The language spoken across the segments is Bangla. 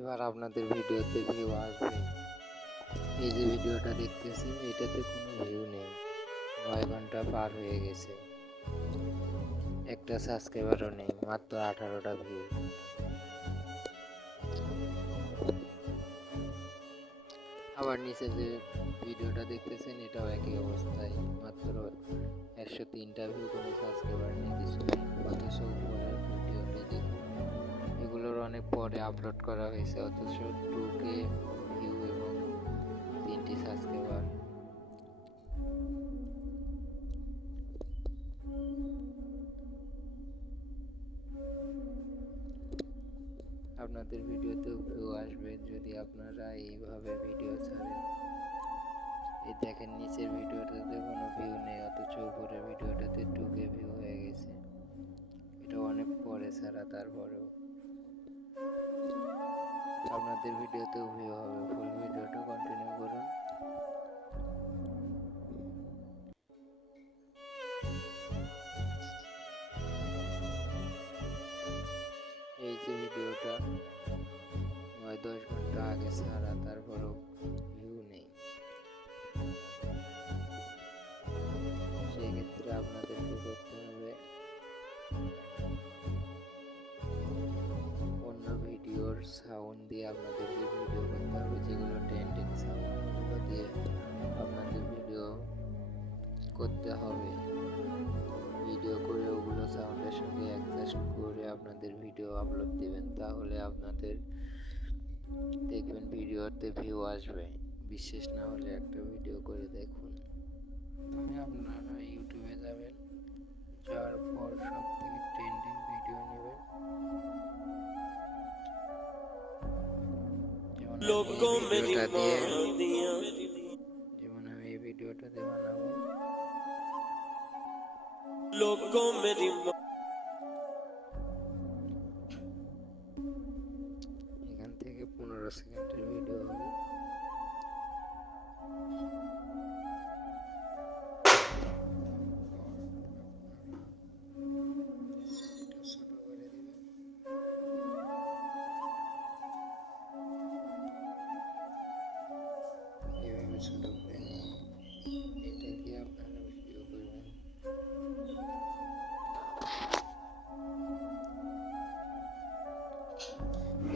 এবার আপনাদের ভিডিওতে ভিউ আসবে। এই যে ভিডিওটা দেখতেছেন এটাতে কোনো ভিউ নেই, 9 ঘন্টা পার হয়ে গেছে, একটা সাবস্ক্রাইবারও নেই, মাত্র 18টা ভিউ। আবার নিচে যে ভিডিওটা দেখতেছেন এটাও একই অবস্থায়, মাত্র 103টা ভিউ, কোনো সাবস্ক্রাইবার নেই, কিছু নেই। অথচ উপরের ভিডিওটা দেখুন, এগুলোর অনেক পরে আপলোড করা হয়েছে, অথচ 2K ভিউ এবং 3টি সাবস্ক্রাইবার। আপনাদের ভিডিওতেও ভিউ আসবে যদি আপনারা এইভাবে ভিডিও ছাড়েন। এই দেখেন নিচের ভিডিওটাতে কোনো ভিউ নেই, অথচ উপরের ভিডিওটাতে 2K ভিউ হয়ে গেছে। এটা অনেক পরে ছাড়া, তারপরেও আপনাদের ভিডিওতেও ভিউ হবে। ফুল ভিডিওটা কন্টিনিউ করুন। এই যে ভিডিওটা 9-10 ঘন্টা আগে ছাড়া, তারপরেও ভিউ নেই। সেই ক্ষেত্রে আপনাদের কি করতে হবে, অন্য ভিডিওর সাউন্ড দিয়ে আপনাদেরকে ভিডিও করতে হবে, যেগুলো ট্রেন্ডিং সাউন্ড, ওগুলো দিয়ে আপনাদের ভিডিও করতে হবে। ভিডিও করে ওগুলো সাউন্ডের সঙ্গে অ্যাডজাস্ট করে আপনাদের ভিডিও আপলোড দিবেন, তাহলে আপনাদের দেখবেন ভিডিওতে ভিউ আসবে। বিশ্বাস না হলে একটা ভিডিও করে দেখুন। আপনারা ইউটিউবে যাবেন, যাওয়ার পর সব থেকে ট্রেন্ডিং ভিডিও নেবেন, যেমন আমি এই ভিডিওটা দিয়ে বানাবো। এখান থেকে 15 সেকেন্ডের ভিডিও হবে। ছোট করে দিবেন। এভাবে ছোট করে এটা দিয়ে আপনারা ভিডিও করবেন।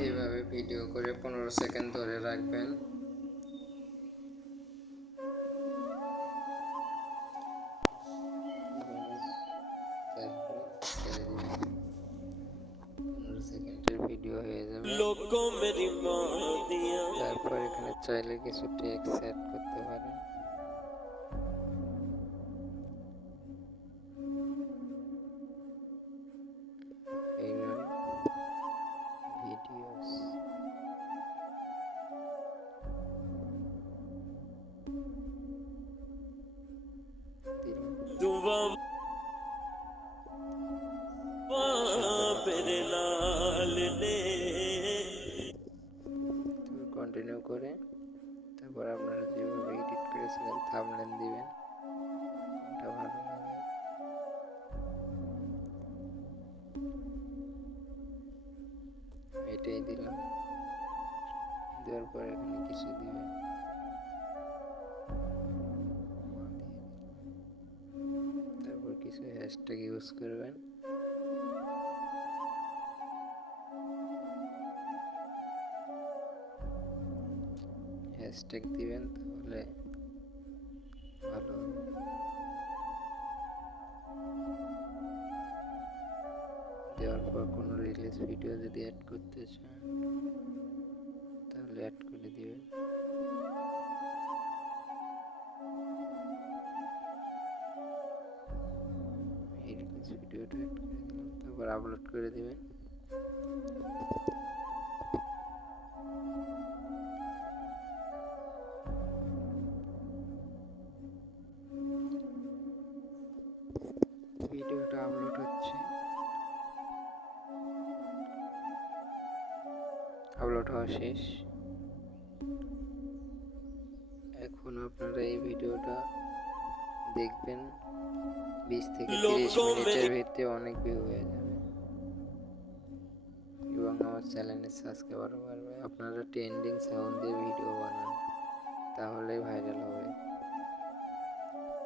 এইভাবে ভিডিও করে 15 সেকেন্ড ধরে রাখবেন। সেকেন্ডের ভিডিও হয়ে যাবে। তারপর এখানে চাইলে কিছু টেক্সট অ্যাড করতে পারেন। ভিডিওস কন্টিনিউ করে তারপর আপনারা যেভাবে এডিট করেছিলেন থাম্বনেল দিবেন, এটা ভালো লাগে। এটাই দিলাম, দেওয়ার পর এখানে কিছু দিবেন, তারপর কিছু হ্যাশট্যাগ ইউজ করবেন। হ্যাশট্যাগ দিবেন, তাহলে ভালো হবে। দেওয়ার পর কোনো রিলিজ ভিডিও যদি অ্যাড করতে চান তাহলে অ্যাড করে দিবেন। এই রিলিজ ভিডিওটা অ্যাড করে দিলাম, তারপর আপলোড করে দিবেন। ভিডিওটা আপলোড হচ্ছে, আপলোড হওয়া শেষ। এখন আপনারা এই ভিডিওটা দেখবেন, 20 থেকে 30 মিনিটের ভিতরে অনেক ভিউ হয়ে যাবে এবং আমার চ্যানেলে সাবস্ক্রাইবার বাড়বে। আপনারা ট্রেন্ডিং সাউন্ড দিয়ে ভিডিও বানান, তাহলেই ভাইরাল হবে।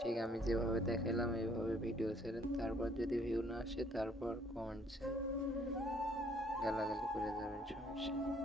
ঠিক আমি যেভাবে দেখালাম এইভাবে ভিডিও ছেড়েন, তারপর যদি ভিউ না আসে তারপর কমেন্টসে গালাগালি করে যাবেন, সমস্যা নেই।